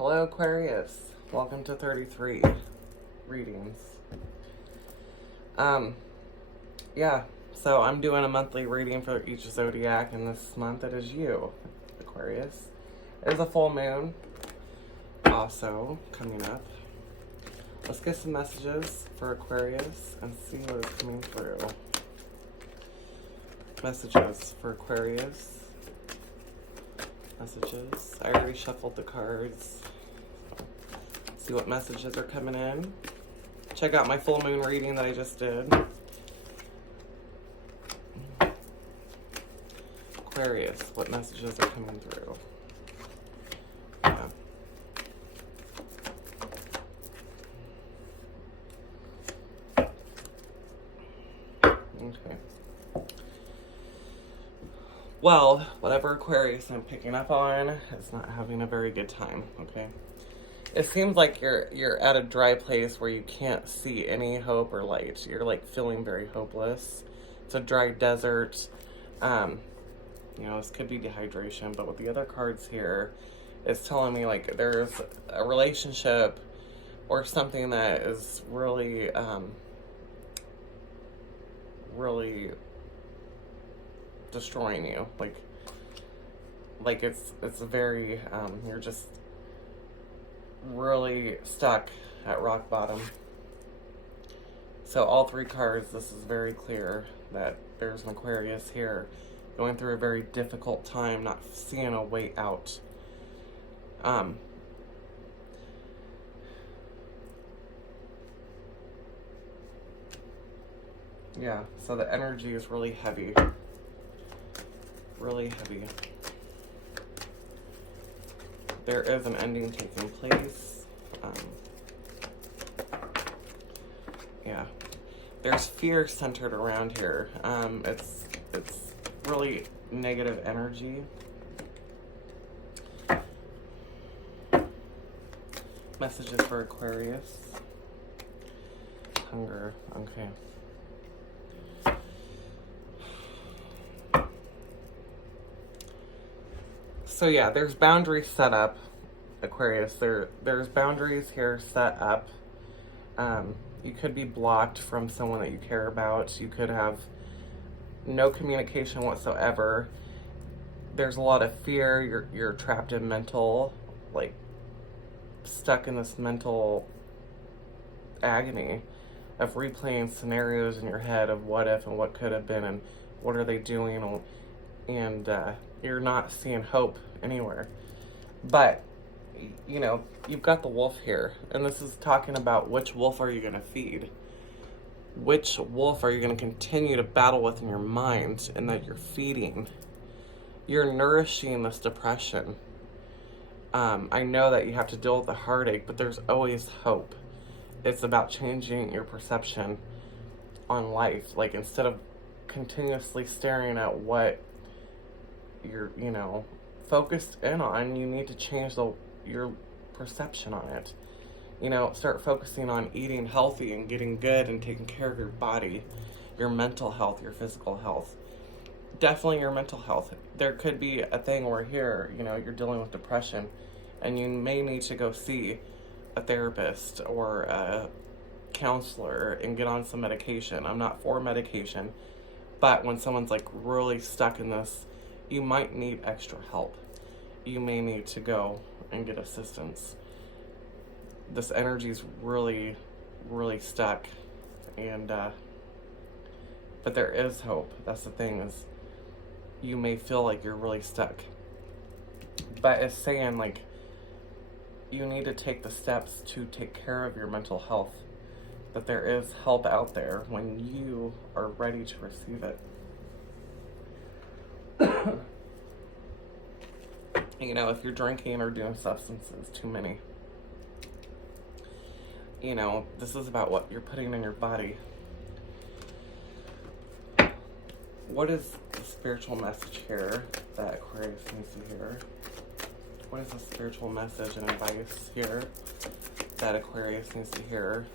Hello Aquarius, welcome to 33 readings. Yeah, so I'm doing a monthly reading for each zodiac, and this month it is you, Aquarius. It is a full moon also coming up. Let's get some messages for Aquarius and see what is coming through. Messages for Aquarius. Messages. I already shuffled the cards. See what messages are coming in. Check out my full moon reading that I just did. Aquarius, what messages are coming through? Yeah. Okay. Well, whatever Aquarius I'm picking up on is not having a very good time, okay? It seems like you're at a dry place where you can't see any hope or light. You're like feeling very hopeless. It's a dry desert. You know, this could be dehydration, but with the other cards here, it's telling me like there's a relationship or something that is really, really destroying you. Like it's very, you're just really stuck at rock bottom. So all three cards, this is very clear that there's an Aquarius here going through a very difficult time, not seeing a way out. Yeah, so the energy is really heavy. Really heavy. There is an ending taking place. Yeah. There's fear centered around here. It's really negative energy. Messages for Aquarius. Hunger. Okay. So yeah, there's boundaries set up, Aquarius. There's boundaries here set up. You could be blocked from someone that you care about. You could have no communication whatsoever. There's a lot of fear. You're trapped in mental, like stuck in this mental agony of replaying scenarios in your head of what if and what could have been and what are they doing, and you're not seeing hope anywhere. But you know, you've got the wolf here, and this is talking about which wolf are you going to feed? Which wolf are you going to continue to battle with in your mind and that you're feeding? You're nourishing this depression. I know that you have to deal with the heartache, but there's always hope. It's about changing your perception on life. Like, instead of continuously staring at what you're, you know, focused in on, you need to change your perception on it. You know, start focusing on eating healthy and getting good and taking care of your body, your mental health, your physical health. Definitely your mental health. There could be a thing where here, you know, you're dealing with depression and you may need to go see a therapist or a counselor and get on some medication. I'm not for medication, but when someone's like really stuck in this, you might need extra help. You may need to go and get assistance. This energy is really, really stuck, and but there is hope. That's the thing, is you may feel like you're really stuck, but it's saying like you need to take the steps to take care of your mental health, that there is help out there when you are ready to receive it. You know, if you're drinking or doing substances, too many. You know, this is about what you're putting in your body. What is the spiritual message here that Aquarius needs to hear? What is the spiritual message and advice here that Aquarius needs to hear?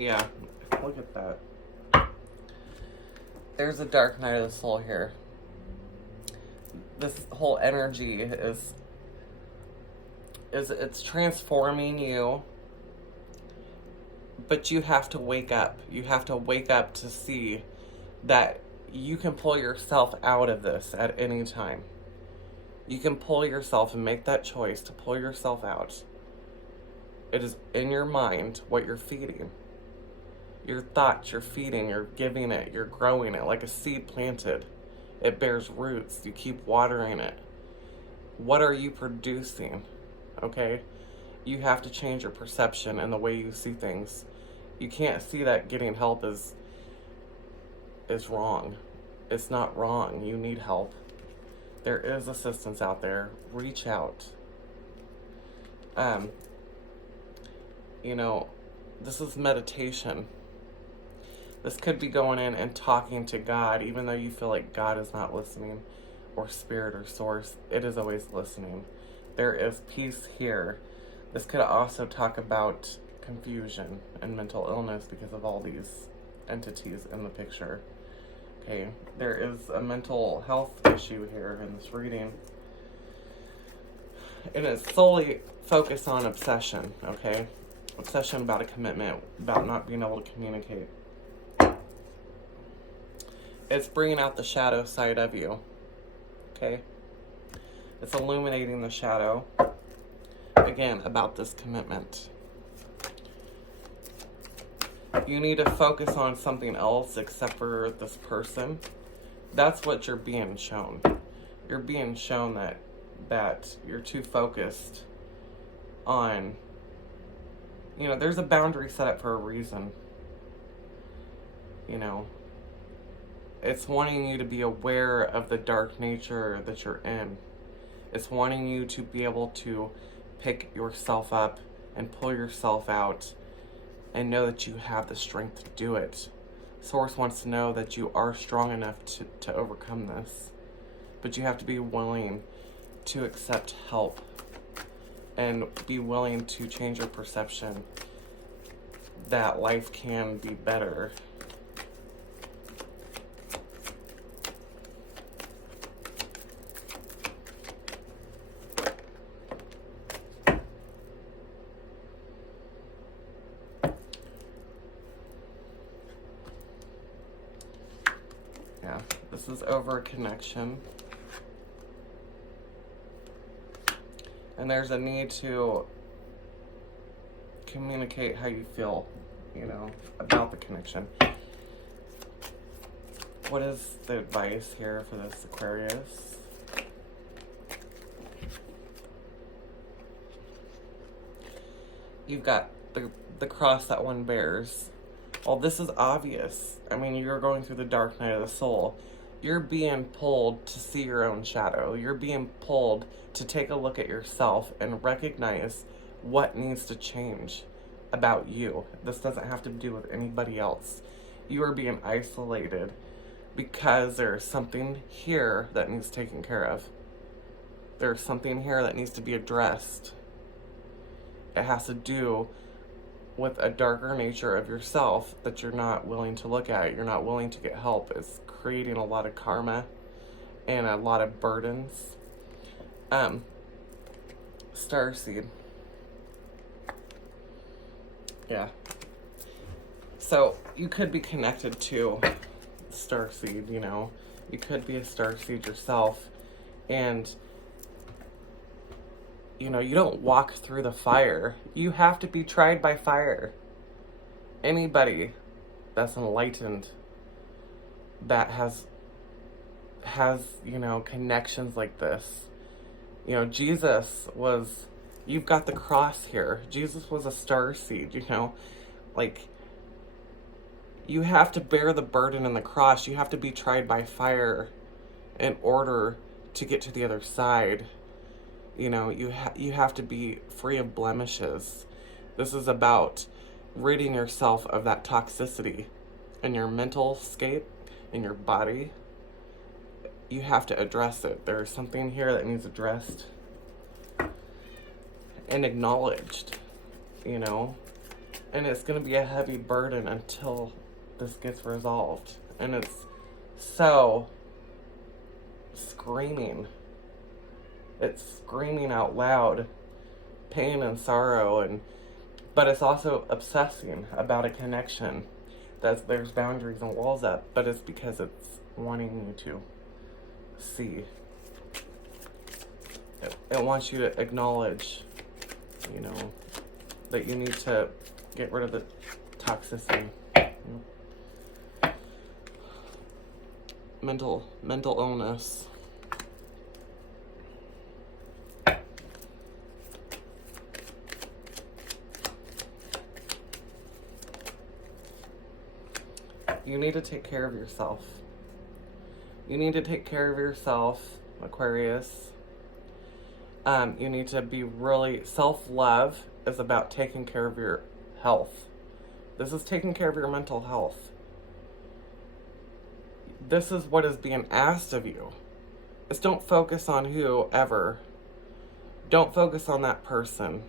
Yeah, look at that. There's a dark night of the soul here. This whole energy is it's transforming you, but you have to wake up. You have to wake up to see that you can pull yourself out of this at any time. You can pull yourself and make that choice to pull yourself out. It is in your mind what you're feeding. Your thoughts, you're feeding, you're giving it, you're growing it like a seed planted. It bears roots. You keep watering it. What are you producing? Okay? You have to change your perception and the way you see things. You can't see that getting help is wrong. It's not wrong. You need help. There is assistance out there. Reach out. You know, this is meditation. This could be going in and talking to God, even though you feel like God is not listening, or spirit or source. It is always listening. There is peace here. This could also talk about confusion and mental illness because of all these entities in the picture. Okay, there is a mental health issue here in this reading. And it's solely focused on obsession, okay? Obsession about a commitment, about not being able to communicate. It's bringing out the shadow side of you, okay? It's illuminating the shadow, again, about this commitment. You need to focus on something else except for this person. That's what you're being shown. You're being shown that you're too focused on, you know, there's a boundary set up for a reason. You know, it's wanting you to be aware of the dark nature that you're in. It's wanting you to be able to pick yourself up and pull yourself out and know that you have the strength to do it. Source wants to know that you are strong enough to overcome this. But you have to be willing to accept help and be willing to change your perception that life can be better. Yeah, this is over a connection. And there's a need to communicate how you feel, you know, about the connection. What is the advice here for this Aquarius? You've got the cross that one bears. Well, this is obvious. I mean, you're going through the dark night of the soul. You're being pulled to see your own shadow. You're being pulled to take a look at yourself and recognize what needs to change about you. This doesn't have to do with anybody else. You are being isolated because there's something here that needs taken care of. There's something here that needs to be addressed. It has to do with a darker nature of yourself that you're not willing to look at. You're not willing to get help. It's creating a lot of karma and a lot of burdens. Starseed. Yeah. So you could be connected to starseed, you know. You could be a starseed yourself. And you know, you don't walk through the fire. You have to be tried by fire. Anybody that's enlightened, that has, you know, connections like this. You know, Jesus was, you've got the cross here. Jesus was a starseed, you know. Like, you have to bear the burden and the cross. You have to be tried by fire in order to get to the other side. You know, you have to be free of blemishes. This is about ridding yourself of that toxicity in your mental state, in your body. You have to address it. There's something here that needs addressed and acknowledged, you know. And it's going to be a heavy burden until this gets resolved. And it's so screaming. It's screaming out loud, pain and sorrow, but it's also obsessing about a connection. There's boundaries and walls up, but it's because it's wanting you to see. It wants you to acknowledge, that you need to get rid of the toxicity. Mental illness. You need to take care of yourself. You need to take care of yourself, Aquarius. You need to be really... Self-love is about taking care of your health. This is taking care of your mental health. This is what is being asked of you. It's don't focus on whoever. Don't focus on that person.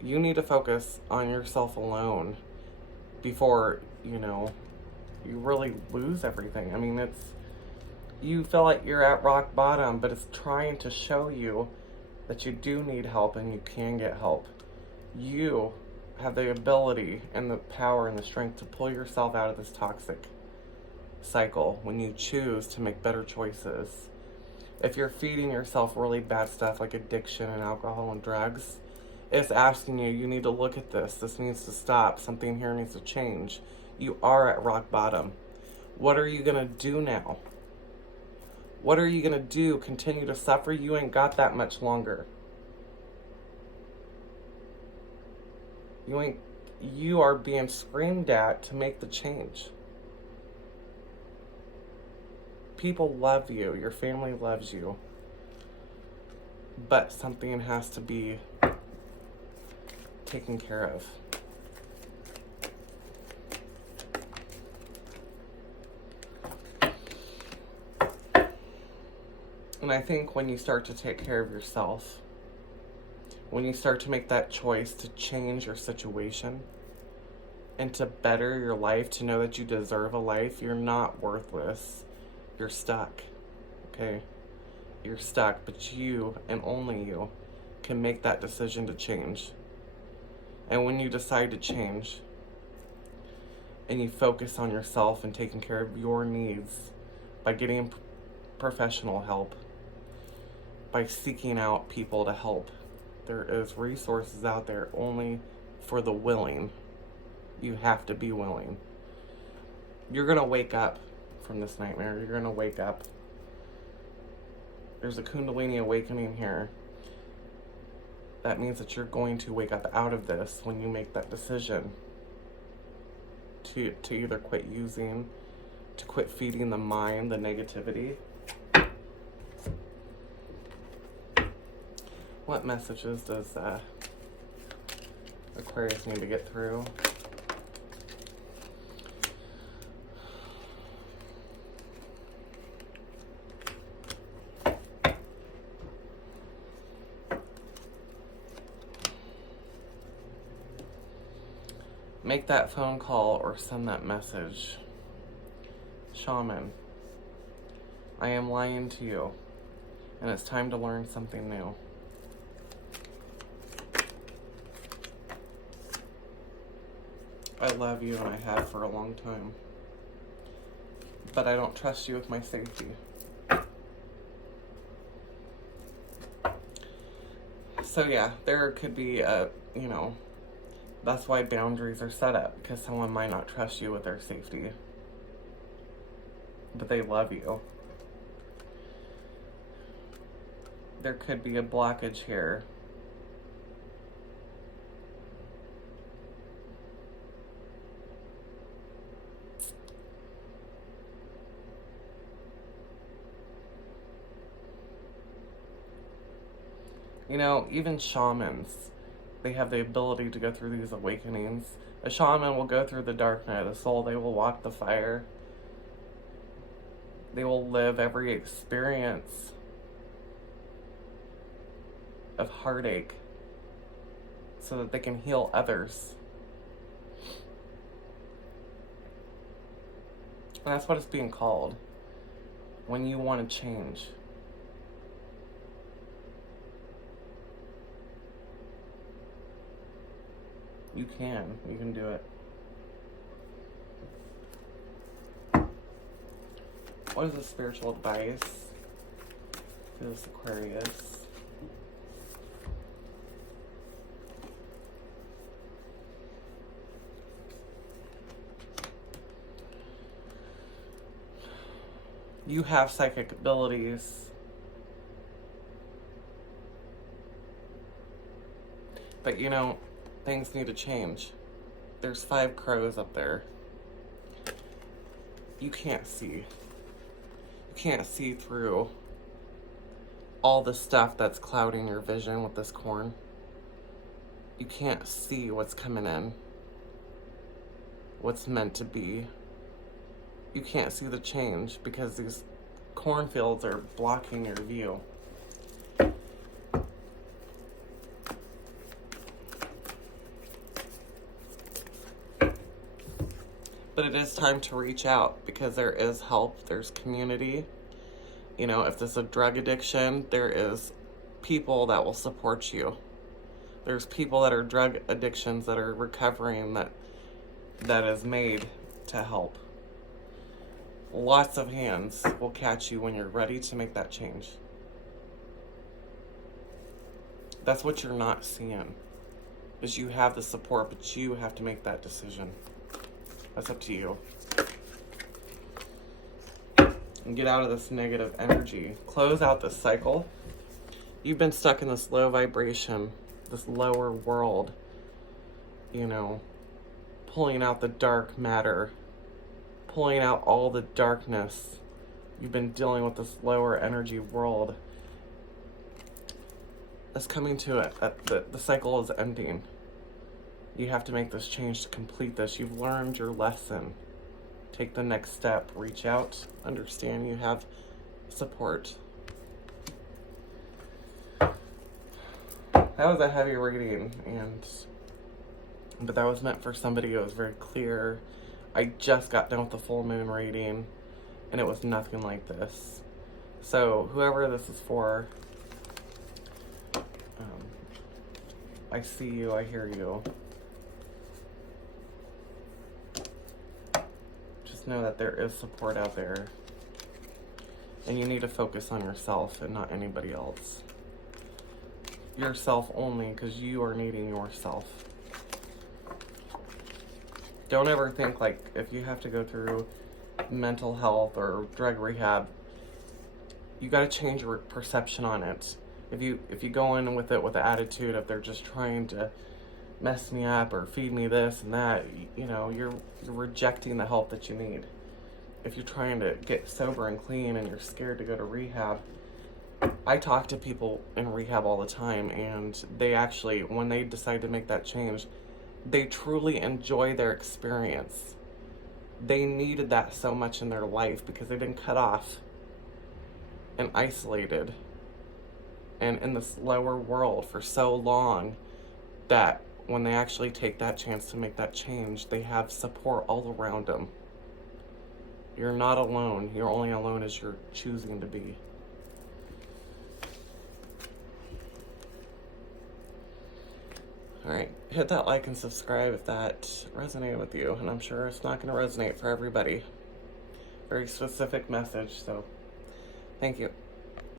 You need to focus on yourself alone before, you really lose everything. I mean, you feel like you're at rock bottom, but it's trying to show you that you do need help and you can get help. You have the ability and the power and the strength to pull yourself out of this toxic cycle when you choose to make better choices. If you're feeding yourself really bad stuff like addiction and alcohol and drugs, it's asking you need to look at this. This needs to stop. Something here needs to change. You are at rock bottom. What are you going to do now? What are you going to do? Continue to suffer? You ain't got that much longer. You are being screamed at to make the change. People love you. Your family loves you. But something has to be taken care of. And I think when you start to take care of yourself, when you start to make that choice to change your situation and to better your life, to know that you deserve a life, you're not worthless. You're stuck. Okay? You're stuck, but you and only you can make that decision to change. And when you decide to change and you focus on yourself and taking care of your needs by getting professional help, by seeking out people to help, there is resources out there only for the willing. You have to be willing. You're going to wake up from this nightmare. You're going to wake up. There's a Kundalini awakening here. That means that you're going to wake up out of this when you make that decision to either quit using, to quit feeding the mind the negativity. What messages does Aquarius need to get through? Make that phone call or send that message. Shaman, I am lying to you, and it's time to learn something new. I love you and I have for a long time, but I don't trust you with my safety. So yeah, there could be that's why boundaries are set up, because someone might not trust you with their safety, but they love you. There could be a blockage here. Even shamans, they have the ability to go through these awakenings. A shaman will go through the dark night of the soul. They will walk the fire. They will live every experience of heartache so that they can heal others. And that's what it's being called when you want to change. You can do it. What is the spiritual advice for this Aquarius? You have psychic abilities. But you know, things need to change. There's 5 crows up there. You can't see. You can't see through all the stuff that's clouding your vision with this corn. You can't see what's coming in, what's meant to be. You can't see the change because these cornfields are blocking your view. But it is time to reach out because there is help, there's community. You know, if there's a drug addiction, there is people that will support you. There's people that are drug addictions that are recovering that is made to help. Lots of hands will catch you when you're ready to make that change. That's what you're not seeing, is you have the support, but you have to make that decision. That's up to you. And get out of this negative energy. Close out this cycle. You've been stuck in this low vibration, this lower world, you know, pulling out the dark matter, pulling out all the darkness. You've been dealing with this lower energy world. It's coming to it. The cycle is ending. You have to make this change to complete this. You've learned your lesson. Take the next step. Reach out. Understand you have support. That was a heavy reading, but that was meant for somebody who was very clear. I just got done with the full moon reading, and it was nothing like this. So whoever this is for, I see you, I hear you. Just know that there is support out there, and you need to focus on yourself and not anybody else. Yourself only, because you are needing yourself. Don't ever think like if you have to go through mental health or drug rehab, you got to change your perception on it. If you go in with it with the attitude of they're just trying to mess me up or feed me this and that, you know, you're rejecting the help that you need. If you're trying to get sober and clean and you're scared to go to rehab, I talk to people in rehab all the time, and they actually, when they decide to make that change, they truly enjoy their experience. They needed that so much in their life because they've been cut off and isolated and in this lower world for so long that when they actually take that chance to make that change, they have support all around them. You're not alone. You're only alone as you're choosing to be. Alright, hit that like and subscribe if that resonated with you, and I'm sure it's not going to resonate for everybody. Very specific message, so thank you.